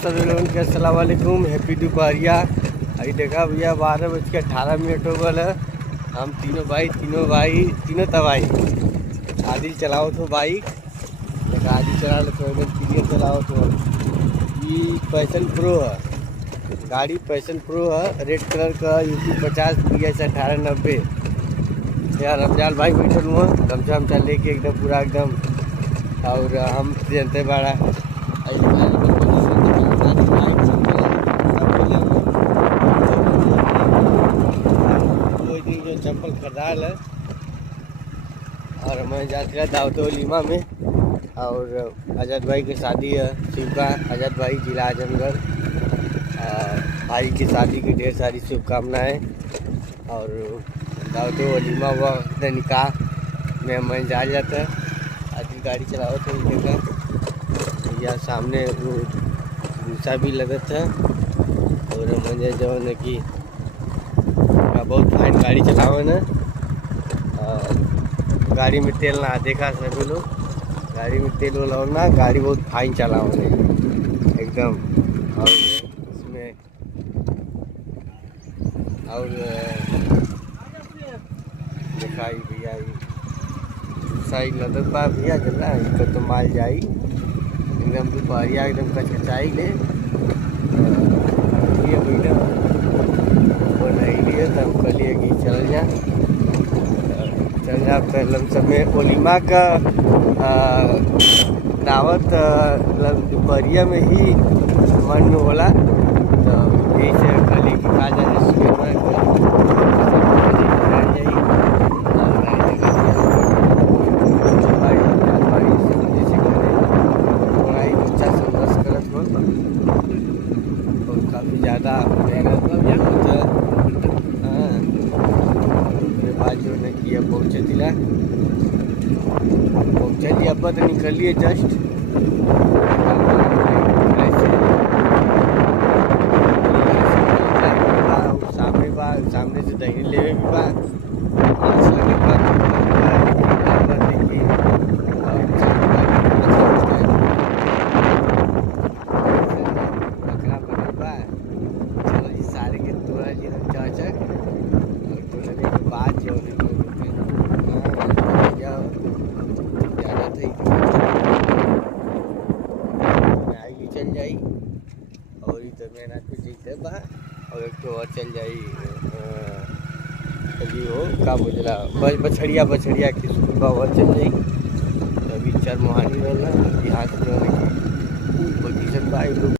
सभी लोगों के अस्सलाम वालेकुम, हैप्पी दोपहरिया। अभी देखा भैया 12:18 हो गल है। हम तीनों तीनों तबाही आदि चलाओ तो बाइक आदि चला लो तो एकदम क्लियर चलाओ तो। ये पैशन प्रो है गाड़ी, पैशन प्रो है, रेड कलर का, यूपी 50 BS 1890। यार रमजान भाई बैठल हुआ गमछा हमछा लेके एकदम पूरा एकदम। और हम जनते बड़ा जो चप्पल खरीदाल है। और मैं जाते रहा दावत वलीमा में। और आज़ाद भाई की शादी है, शिवका आज़ाद भाई, जिला आजमगढ़। भाई की शादी की ढेर सारी शुभकामनाएँ। और दावत वलीमा हुआ निकाह में मैं जा जाता आदमी गाड़ी चलाओ तो देखा या सामने वो गुस्सा भी लगत है। और मुझे जो है कि बहुत फाइन गाड़ी चलावे न। गाड़ी में तेल ना देखा सभी लोग, गाड़ी में तेल वाला ना, गाड़ी बहुत फाइन चलावे एकदम। और इसमें और दिखाई भैया सही लगत बा भैया चला इसका तो माल जाई एकदम दोपहरिया एकदम कचकचाई ले भैया वो नहीं लिए तब कलिए कि चल जा लम समय वलीमा का दावत दोपहरिया में ही मन में होला। तो यही से कली की खा काफ़ी ज़्यादा मेहनत बाद जो ने किया पहुँचे दिला अब तो निकलिए जस्ट सामने से दही ले भी बा सारे के तोड़ा जी हम चाचक और तोड़ने के बाद जो ज़्यादा थी आएगी चल जाई। और तो मेरा कुछ जीते बा और एक तो और चल जाई अभी हो का बुझला बछड़िया की सुबह और चल जाई। अभी 4 मोहानी रहना यहाँ से जो है पोजीशन बा।